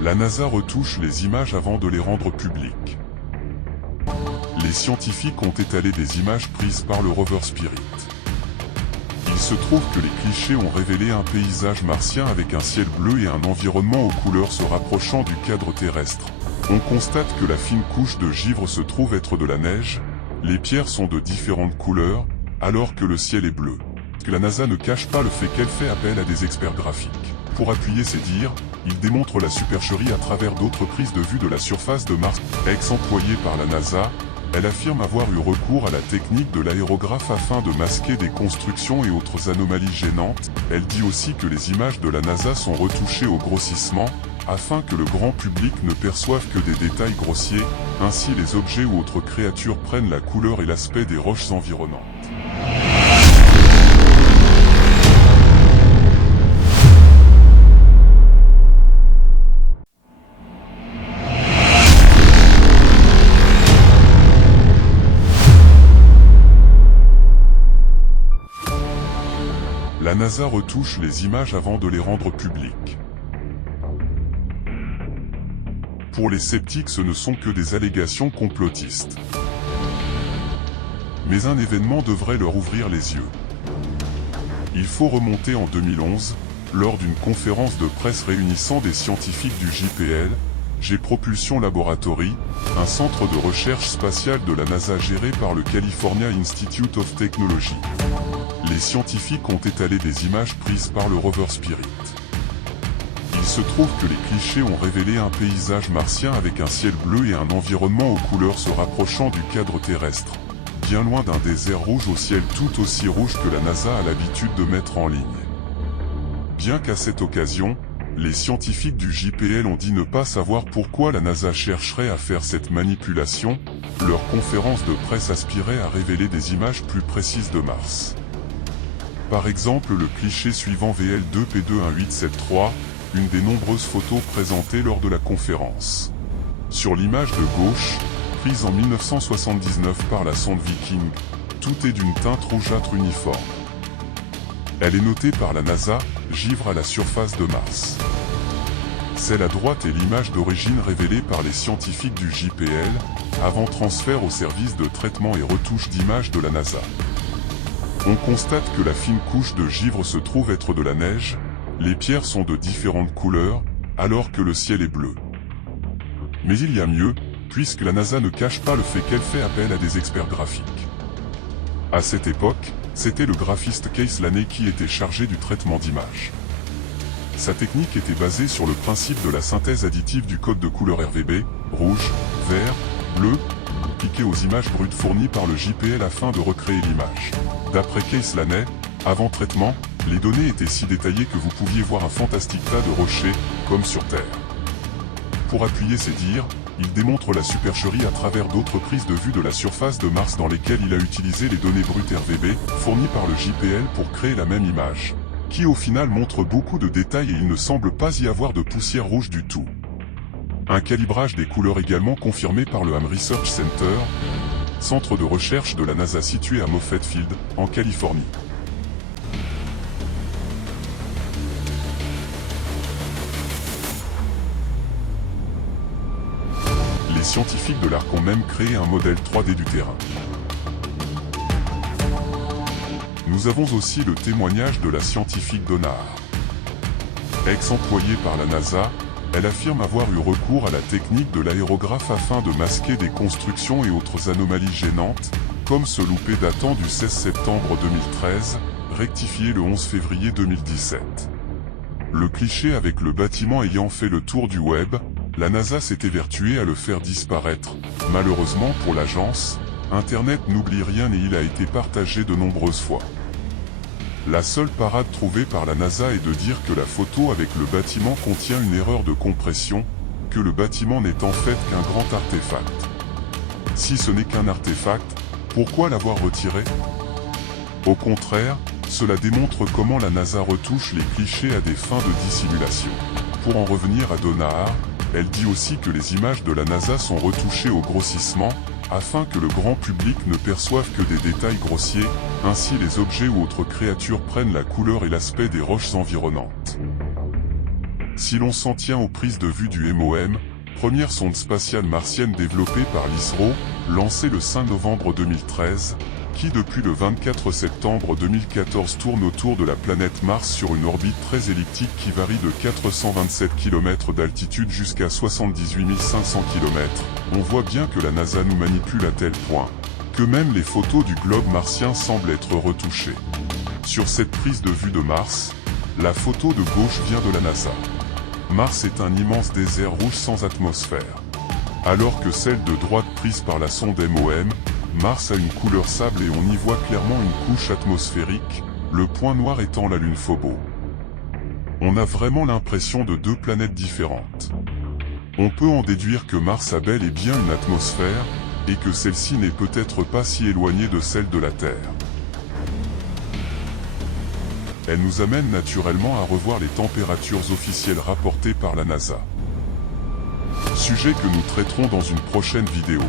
La NASA retouche les images avant de les rendre publiques. Les scientifiques ont étalé des images prises par le rover Spirit. Il se trouve que les clichés ont révélé un paysage martien avec un ciel bleu et un environnement aux couleurs se rapprochant du cadre terrestre. On constate que la fine couche de givre se trouve être de la neige, les pierres sont de différentes couleurs, alors que le ciel est bleu. La NASA ne cache pas le fait qu'elle fait appel à des experts graphiques. Pour appuyer ses dires, il démontre la supercherie à travers d'autres prises de vue de la surface de Mars. Ex-employée par la NASA, elle affirme avoir eu recours à la technique de l'aérographe afin de masquer des constructions et autres anomalies gênantes. Elle dit aussi que les images de la NASA sont retouchées au grossissement, afin que le grand public ne perçoive que des détails grossiers, ainsi les objets ou autres créatures prennent la couleur et l'aspect des roches environnantes. La NASA retouche les images avant de les rendre publiques. Pour les sceptiques, ce ne sont que des allégations complotistes. Mais un événement devrait leur ouvrir les yeux. Il faut remonter en 2011, lors d'une conférence de presse réunissant des scientifiques du JPL, Jet Propulsion Laboratory, un centre de recherche spatiale de la NASA géré par le California Institute of Technology. Les scientifiques ont étalé des images prises par le rover Spirit. Il se trouve que les clichés ont révélé un paysage martien avec un ciel bleu et un environnement aux couleurs se rapprochant du cadre terrestre, bien loin d'un désert rouge au ciel tout aussi rouge que la NASA a l'habitude de mettre en ligne. Bien qu'à cette occasion, les scientifiques du JPL ont dit ne pas savoir pourquoi la NASA chercherait à faire cette manipulation, leur conférence de presse aspirait à révéler des images plus précises de Mars. Par exemple le cliché suivant VL2P21873, une des nombreuses photos présentées lors de la conférence. Sur l'image de gauche, prise en 1979 par la sonde Viking, tout est d'une teinte rougeâtre uniforme. Elle est notée par la NASA, givre à la surface de Mars. Celle à droite est l'image d'origine révélée par les scientifiques du JPL, avant transfert au service de traitement et retouche d'images de la NASA. On constate que la fine couche de givre se trouve être de la neige, les pierres sont de différentes couleurs, alors que le ciel est bleu. Mais il y a mieux, puisque la NASA ne cache pas le fait qu'elle fait appel à des experts graphiques. À cette époque, c'était le graphiste Keith Laney qui était chargé du traitement d'images. Sa technique était basée sur le principe de la synthèse additive du code de couleur RGB, rouge, vert, bleu, appliqué aux images brutes fournies par le JPL afin de recréer l'image. D'après Keith Laney, avant traitement, les données étaient si détaillées que vous pouviez voir un fantastique tas de rochers, comme sur Terre. Pour appuyer ses dires, il démontre la supercherie à travers d'autres prises de vue de la surface de Mars dans lesquelles il a utilisé les données brutes RGB, fournies par le JPL pour créer la même image, qui au final montre beaucoup de détails et il ne semble pas y avoir de poussière rouge du tout. Un calibrage des couleurs également confirmé par le Ham Research Center, centre de recherche de la NASA situé à Moffett Field, en Californie. Les scientifiques de l'ARC ont même créé un modèle 3D du terrain. Nous avons aussi le témoignage de la scientifique Donna Hare. Ex-employée par la NASA, elle affirme avoir eu recours à la technique de l'aérographe afin de masquer des constructions et autres anomalies gênantes, comme ce loupé datant du 16 septembre 2013, rectifié le 11 février 2017. Le cliché avec le bâtiment ayant fait le tour du web, la NASA s'est évertuée à le faire disparaître. Malheureusement pour l'agence, Internet n'oublie rien et il a été partagé de nombreuses fois. La seule parade trouvée par la NASA est de dire que la photo avec le bâtiment contient une erreur de compression, que le bâtiment n'est en fait qu'un grand artefact. Si ce n'est qu'un artefact, pourquoi l'avoir retiré? Au contraire, cela démontre comment la NASA retouche les clichés à des fins de dissimulation. Pour en revenir à Donna Hare, elle dit aussi que les images de la NASA sont retouchées au grossissement, afin que le grand public ne perçoive que des détails grossiers, ainsi les objets ou autres créatures prennent la couleur et l'aspect des roches environnantes. Si l'on s'en tient aux prises de vue du MOM, première sonde spatiale martienne développée par l'ISRO, lancée le 5 novembre 2013, qui depuis le 24 septembre 2014 tourne autour de la planète Mars sur une orbite très elliptique qui varie de 427 km d'altitude jusqu'à 78 500 km, on voit bien que la NASA nous manipule à tel point que même les photos du globe martien semblent être retouchées. Sur cette prise de vue de Mars, la photo de gauche vient de la NASA. Mars est un immense désert rouge sans atmosphère. Alors que celle de droite prise par la sonde MOM, Mars a une couleur sable et on y voit clairement une couche atmosphérique, le point noir étant la lune Phobos. On a vraiment l'impression de deux planètes différentes. On peut en déduire que Mars a bel et bien une atmosphère, et que celle-ci n'est peut-être pas si éloignée de celle de la Terre. Elle nous amène naturellement à revoir les températures officielles rapportées par la NASA. Sujet que nous traiterons dans une prochaine vidéo.